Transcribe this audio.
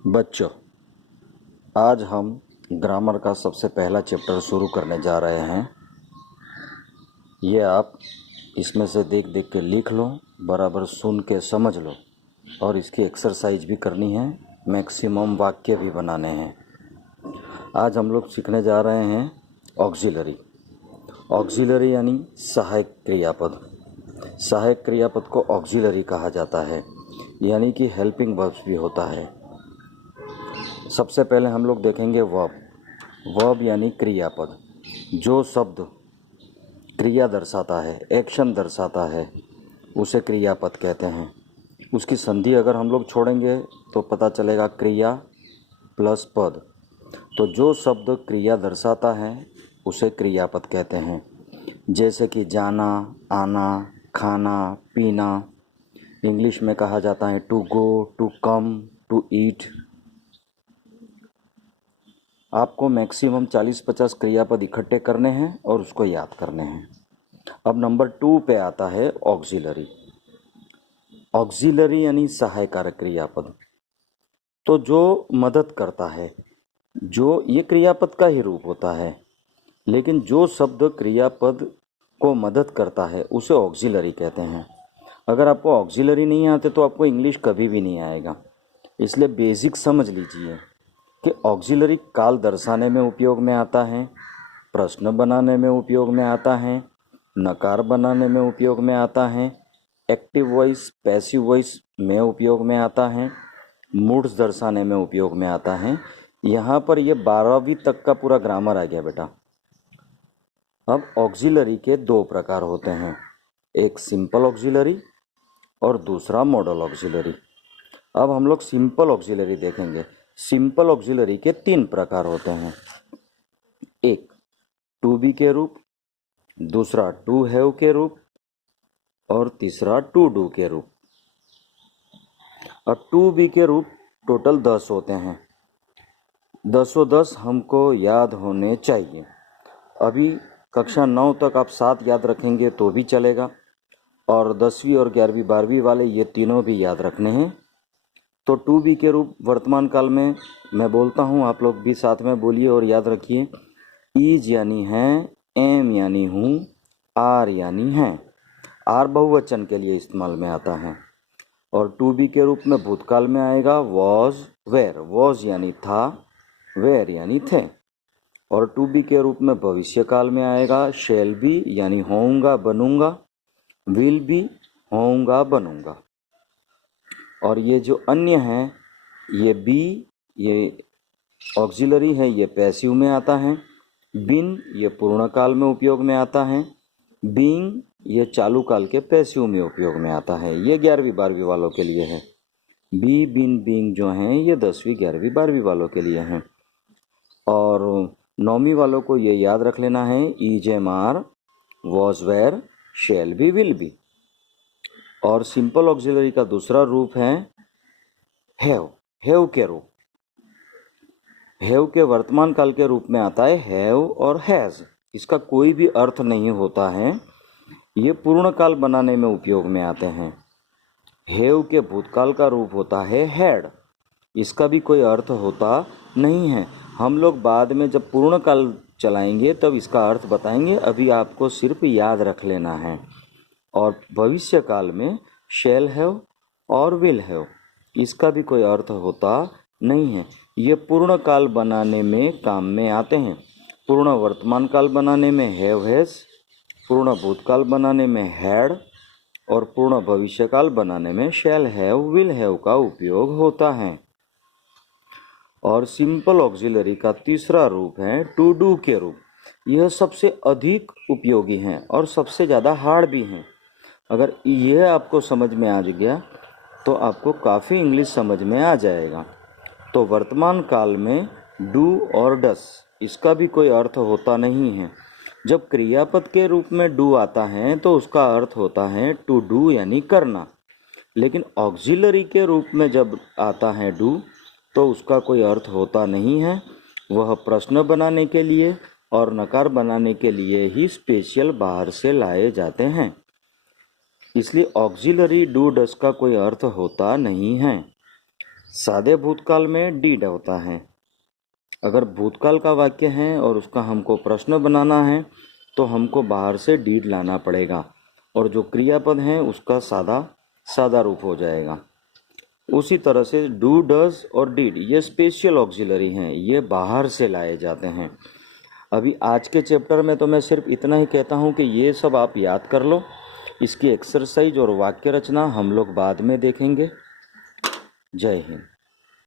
बच्चों, आज हम ग्रामर का सबसे पहला चैप्टर शुरू करने जा रहे हैं। ये आप इसमें से देख देख के लिख लो, बराबर सुन के समझ लो और इसकी एक्सरसाइज भी करनी है, मैक्सिमम वाक्य भी बनाने हैं। आज हम लोग सीखने जा रहे हैं ऑक्सिलरी। ऑक्सिलरी यानी सहायक क्रियापद। सहायक क्रियापद को ऑक्सिलरी कहा जाता है, यानी कि हेल्पिंग वर्ब्स भी होता है। सबसे पहले हम लोग देखेंगे वर्ब यानी क्रियापद। जो शब्द क्रिया दर्शाता है, एक्शन दर्शाता है, उसे क्रियापद कहते हैं। उसकी संधि अगर हम लोग छोड़ेंगे तो पता चलेगा क्रिया प्लस पद। तो जो शब्द क्रिया दर्शाता है उसे क्रियापद कहते हैं। जैसे कि जाना, आना, खाना, पीना। इंग्लिश में कहा जाता है to go, to come, to eat. आपको मैक्सिमम 40-50 क्रियापद इकट्ठे करने हैं और उसको याद करने हैं। अब नंबर 2 पे आता है ऑक्सिलरी। ऑक्सिलरी यानी सहायकारक क्रियापद। तो जो मदद करता है, जो ये क्रियापद का ही रूप होता है, लेकिन जो शब्द क्रियापद को मदद करता है उसे ऑक्सिलरी कहते हैं। अगर आपको ऑक्सिलरी नहीं आते तो आपको इंग्लिश कभी भी नहीं आएगा। इसलिए बेसिक समझ लीजिए कि ऑक्सिलरी काल दर्शाने में उपयोग में आता है, प्रश्न बनाने में उपयोग में आता है, नकार बनाने में उपयोग में आता है, एक्टिव वॉइस पैसिव वॉइस में उपयोग में आता है, मूड्स दर्शाने में उपयोग में आता है। यहाँ पर ये 12वीं तक का पूरा ग्रामर आ गया बेटा। अब ऑक्सिलरी के 2 प्रकार होते हैं, एक सिंपल ऑक्सिलरी और दूसरा मॉडल ऑक्सिलरी। अब हम लोग सिंपल ऑक्सिलरी देखेंगे। सिंपल ऑक्सिलरी के 3 प्रकार होते हैं, एक टू बी के रूप, दूसरा टू हैव के रूप और तीसरा टू डू के रूप। और टू बी के रूप टोटल 10 होते हैं। 10 हमको याद होने चाहिए। अभी कक्षा 9 तक आप 7 याद रखेंगे तो भी चलेगा, और 10वीं और 11वीं 12वीं वाले ये तीनों भी याद रखने हैं। तो टू बी के रूप वर्तमान काल में मैं बोलता हूँ, आप लोग भी साथ में बोलिए और याद रखिए। इज यानी है, एम यानी हूँ, आर यानी है। आर बहुवचन के लिए इस्तेमाल में आता है। और टू बी के रूप में भूतकाल में आएगा वॉज, वेर। वॉज यानी था, वेर यानी थे। और टू बी के रूप में भविष्य काल में आएगा शैल बी यानी होऊंगा, बनूंगा, विल बी होऊंगा, बनूंगा। और ये जो अन्य हैं, ये बी, ये ऑक्सिलरी है, ये पैसिव में आता है। बिन ये पूर्ण काल में उपयोग में आता है। बीइंग ये चालू काल के पैसिव में उपयोग में आता है। ये 11वीं 12वीं वालों के लिए है। बी, बिन, बीइंग जो हैं ये 10वीं 11वीं 12वीं वालों के लिए हैं। और 9वीं वालों को ये याद रख लेना है, is, am, are, was, were, shall be, will be. और सिंपल ऑक्सिलरी का दूसरा रूप है हैव। हैव के रूप, हैव के वर्तमान काल के रूप में आता है हैव और हैज। इसका कोई भी अर्थ नहीं होता है, ये पूर्ण काल बनाने में उपयोग में आते हैं। हैव के भूतकाल का रूप होता है हैड, इसका भी कोई अर्थ होता नहीं है। हम लोग बाद में जब पूर्ण काल चलाएंगे तब इसका अर्थ बताएंगे, अभी आपको सिर्फ याद रख लेना है। और भविष्य काल में शैल हैव और विल हैव, इसका भी कोई अर्थ होता नहीं है। ये पूर्ण काल बनाने में काम में आते हैं। पूर्ण वर्तमान काल बनाने में हैव, हैज, पूर्ण भूतकाल बनाने में हैड और पूर्ण भविष्य काल बनाने में शैल हैव, विल हैव का उपयोग होता है। और सिंपल ऑक्सिलरी का तीसरा रूप है टू डू के रूप। यह सबसे अधिक उपयोगी हैं और सबसे ज़्यादा हार्ड भी हैं। अगर यह आपको समझ में आ गया तो आपको काफ़ी इंग्लिश समझ में आ जाएगा। तो वर्तमान काल में डू और डस, इसका भी कोई अर्थ होता नहीं है। जब क्रियापद के रूप में डू आता है तो उसका अर्थ होता है टू डू यानी करना। लेकिन ऑक्सिलरी के रूप में जब आता है डू तो उसका कोई अर्थ होता नहीं है। वह प्रश्न बनाने के लिए और नकार बनाने के लिए ही स्पेशल बाहर से लाए जाते हैं। इसलिए ऑक्सिलरी डू डस का कोई अर्थ होता नहीं है। सादे भूतकाल में डीड होता है। अगर भूतकाल का वाक्य है और उसका हमको प्रश्न बनाना है तो हमको बाहर से डीड लाना पड़ेगा और जो क्रियापद है उसका सादा सादा रूप हो जाएगा। उसी तरह से डू, डज और डिड ये स्पेशल ऑक्सिलरी हैं, ये बाहर से लाए जाते हैं। अभी आज के चैप्टर में तो मैं सिर्फ इतना ही कहता हूँ कि ये सब आप याद कर लो। इसकी एक्सरसाइज और वाक्य रचना हम लोग बाद में देखेंगे। जय हिंद।